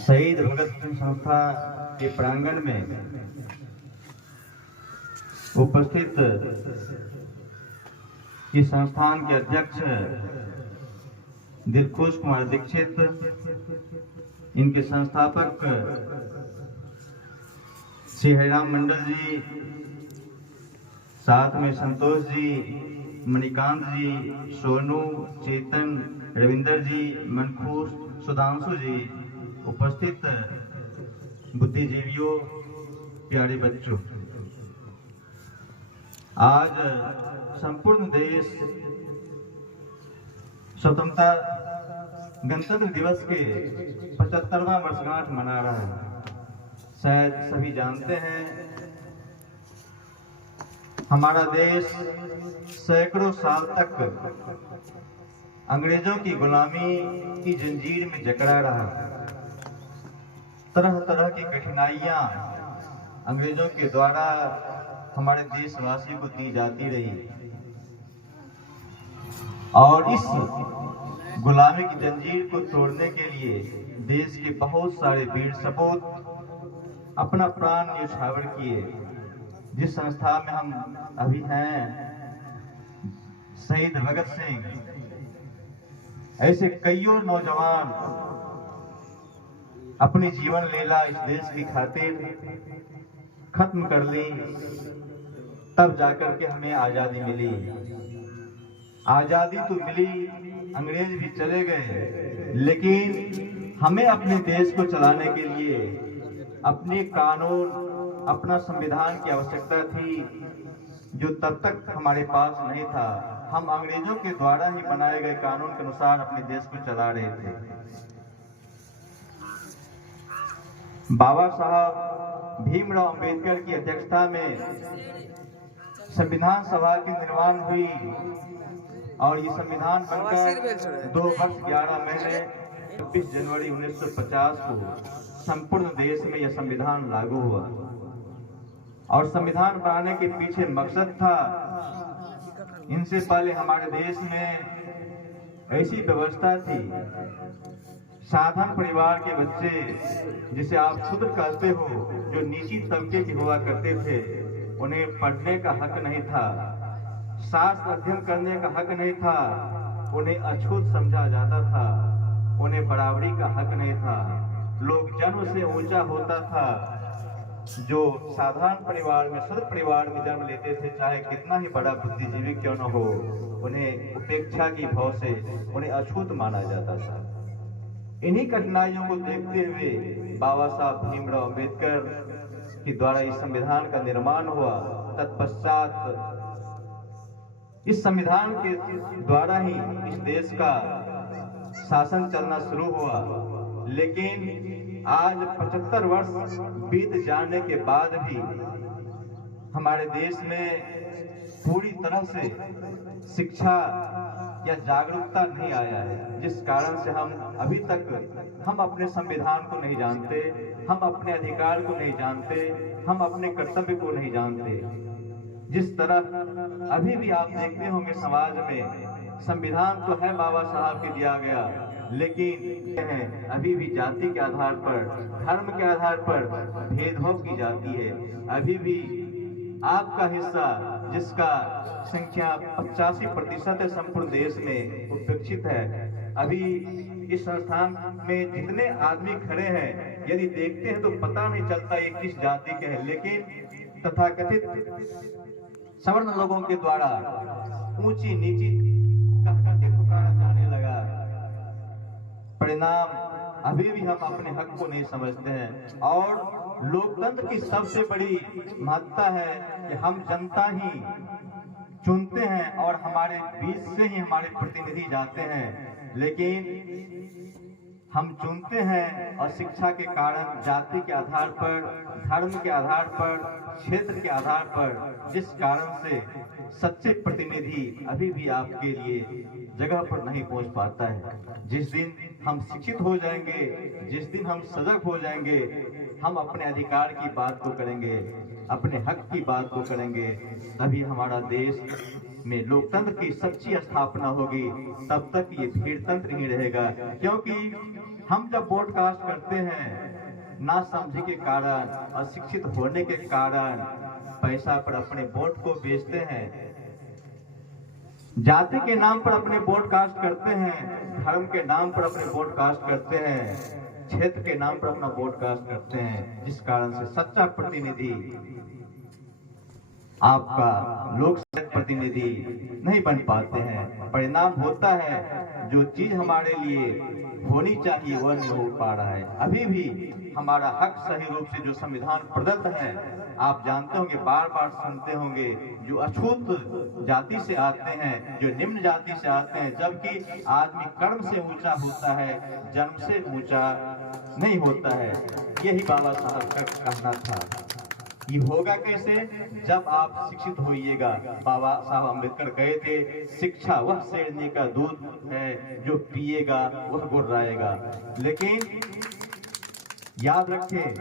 शहीद भगत सिंह संस्था के प्रांगण में उपस्थित इस संस्थान के अध्यक्ष दिलखुश कुमार दीक्षित, इनके संस्थापक श्री हरिराम मंडल जी, साथ में संतोष जी, मणिकांत जी, सोनू, चेतन, रविंदर जी, मनखुश, सुधांशु जी, उपस्थित बुद्धिजीवियों, प्यारे बच्चों, आज संपूर्ण देश स्वतंत्रता गणतंत्र दिवस के 75वां वर्षगांठ मना रहा है। शायद सभी जानते हैं, हमारा देश सैकड़ों साल तक अंग्रेजों की गुलामी की जंजीर में जकड़ा रहा। तरह तरह की कठिनाइयां अंग्रेजों के द्वारा हमारे देशवासियों को दी जाती रही और इस गुलामी की जंजीर को तोड़ने के लिए देश के बहुत सारे वीर सपूत अपना प्राण न्यौछावर किए। जिस संस्था में हम अभी हैं, शहीद भगत सिंह, ऐसे कईयों नौजवान अपनी जीवन लीला इस देश की खातिर खत्म कर ली, तब जाकर के हमें आजादी मिली। आजादी तो मिली, अंग्रेज भी चले गए, लेकिन हमें अपने देश को चलाने के लिए अपने कानून, अपना संविधान की आवश्यकता थी, जो तब तक हमारे पास नहीं था। हम अंग्रेजों के द्वारा ही बनाए गए कानून के अनुसार अपने देश को चला रहे थे। बाबा साहब भीमराव अंबेडकर की अध्यक्षता में संविधान सभा की निर्माण हुई और ये संविधान बनकर 2 वर्ष 11 महीने 26 जनवरी 1950 को संपूर्ण देश में यह संविधान लागू हुआ। और संविधान बनाने के पीछे मकसद था, इनसे पहले हमारे देश में ऐसी व्यवस्था थी, साधारण परिवार के बच्चे, जिसे आप शूद्र कहते हो, जो नीची तबके के हुआ करते थे, उन्हें पढ़ने का हक नहीं था, शास्त्र अध्ययन करने का हक नहीं था, उन्हें अछूत समझा जाता था, उन्हें बराबरी का हक नहीं था। लोग जन्म से ऊंचा होता था। जो साधारण परिवार में, शूद्र परिवार में जन्म लेते थे, चाहे कितना ही बड़ा बुद्धिजीवी क्यों न हो, उन्हें उपेक्षा की भाव से उन्हें अछूत माना जाता था। इन्हीं कठिनाइयों को देखते हुए बाबा साहब भीमराव अंबेडकर के द्वारा इस संविधान का निर्माण हुआ। तत्पश्चात इस संविधान के द्वारा ही इस देश का शासन चलना शुरू हुआ। लेकिन आज 75 वर्ष बीत जाने के बाद भी हमारे देश में पूरी तरह से शिक्षा या जागरूकता नहीं आया है, जिस कारण से हम अभी तक हम अपने संविधान को नहीं जानते, हम अपने अधिकार को नहीं जानते, हम अपने कर्तव्य को नहीं जानते। जिस तरह अभी भी आप देखते होंगे समाज में, संविधान तो है बाबा साहब के दिया गया, लेकिन अभी भी जाति के आधार पर, धर्म के आधार पर भेदभाव की जाती है। अभी भी आपका हिस्सा, जिसका संख्या 85% है संपूर्ण देश में, उपेक्षित है। अभी इस संस्थान में जितने आदमी खड़े हैं, यदि देखते हैं तो पता नहीं चलता ये किस जाति के हैं, लेकिन तथाकथित सवर्ण लोगों के द्वारा ऊंची नीची कहकर के पुकारा जाने लगा। परिणाम अभी भी हम अपने हक को नहीं समझते हैं। और लोकतंत्र की सबसे बड़ी महत्ता है कि हम जनता ही चुनते हैं और हमारे बीच से ही हमारे प्रतिनिधि जाते हैं, लेकिन हम चुनते हैं और शिक्षा के कारण जाति के आधार पर, धर्म के आधार पर, क्षेत्र के आधार पर, जिस कारण से सच्चे प्रतिनिधि अभी भी आपके लिए जगह पर नहीं पहुंच पाता है। जिस दिन हम शिक्षित हो जाएंगे, जिस दिन हम सजग हो जाएंगे, हम अपने अधिकार की बात को करेंगे, अपने हक की बात को करेंगे, तभी हमारा देश में लोकतंत्र की सच्ची स्थापना होगी। तब तक ये भीड़तंत्र ही रहेगा, क्योंकि हम जब ब्रॉडकास्ट करते हैं, ना समझी के कारण, अशिक्षित होने के कारण पैसा पर अपने वोट को बेचते हैं, जाति के नाम पर अपने ब्रॉडकास्ट करते हैं, धर्म के नाम पर अपने ब्रॉडकास्ट करते हैं, क्षेत्र के नाम पर अपना ब्रॉडकास्ट करते हैं, जिस कारण से सच्चा प्रतिनिधि, आपका लोकसभा प्रतिनिधि नहीं बन पाते हैं। परिणाम होता है जो चीज हमारे लिए होनी चाहिए वह नहीं हो पा रहा है। अभी भी हमारा हक सही रूप से जो संविधान प्रदत्त है, आप जानते होंगे, बार बार सुनते होंगे, जो अछूत जाति से आते हैं, जो निम्न जाति से आते हैं, जबकि आदमी कर्म से ऊंचा होता है, जन्म से ऊंचा नहीं होता है। यही बाबा साहब का कहना था। ये होगा कैसे? जब आप शिक्षित होइएगा। बाबा साहब अम्बेडकर कहे थे, शिक्षा वह शेरनी का दूध है, जो पिएगा वह गुर्राएगा। लेकिन याद रखें,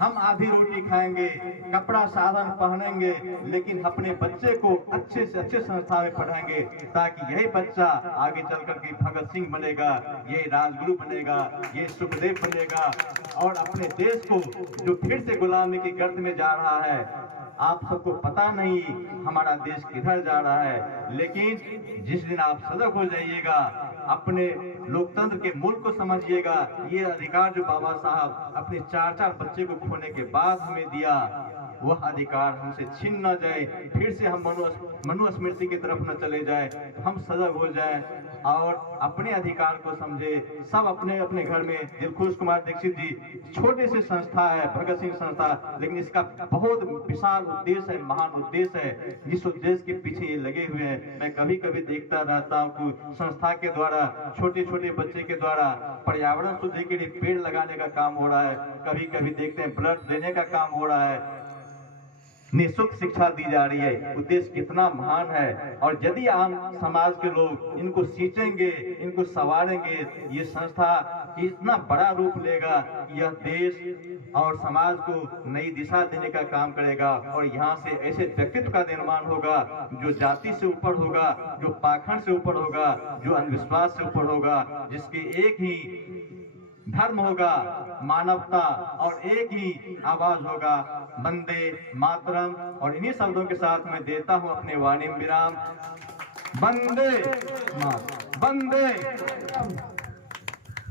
हम आधी रोटी खाएंगे, कपड़ा साधन पहनेंगे, लेकिन अपने बच्चे को अच्छे से अच्छे संस्था में पढ़ाएंगे, ताकि यही बच्चा आगे चलकर के भगत सिंह बनेगा, ये राजगुरु बनेगा, ये सुखदेव बनेगा, और अपने देश को जो फिर से गुलामी की गर्त में जा रहा है, आप सबको पता नहीं हमारा देश किधर जा रहा है। लेकिन जिस दिन आप सजग हो जाइएगा, अपने लोकतंत्र के मूल को समझिएगा, ये अधिकार जो बाबा साहब अपने 4 बच्चे को खोने के बाद हमें दिया, वह अधिकार हमसे छीन न जाए, फिर से हम मनुस्मृति की तरफ न चले जाए। हम सजग हो जाएं और अपने अधिकार को समझे। सब अपने अपने घर में, दिलखुश कुमार दीक्षित जी छोटे से संस्था है, भगत सिंह संस्था, लेकिन इसका बहुत विशाल उद्देश्य है, महान उद्देश्य है, जिस उद्देश्य के पीछे ये लगे हुए हैं। मैं कभी कभी देखता रहता हूँ कि संस्था के द्वारा, छोटे छोटे बच्चे के द्वारा पर्यावरण शुद्धि के लिए पेड़ लगाने का काम हो रहा है, कभी कभी देखते हैं ब्लड देने का काम हो रहा है, निःशुल्क शिक्षा दी जा रही है। उद्देश्य कितना महान है। और यदि आम समाज के लोग इनको सींचेंगे, इनको संवारेंगे, ये संस्था इतना बड़ा रूप लेगा कि यह देश और समाज को नई दिशा देने का काम करेगा। और यहाँ से ऐसे व्यक्तित्व का निर्माण होगा जो जाति से ऊपर होगा, जो पाखंड से ऊपर होगा, जो अंधविश्वास से ऊपर होगा, जिसके एक ही धर्म होगा, मानवता, और एक ही आवाज होगा, वंदे मातरम। और इन्हीं शब्दों के साथ मैं देता हूं अपने वाणी में विराम। वंदे मातरम, वंदे।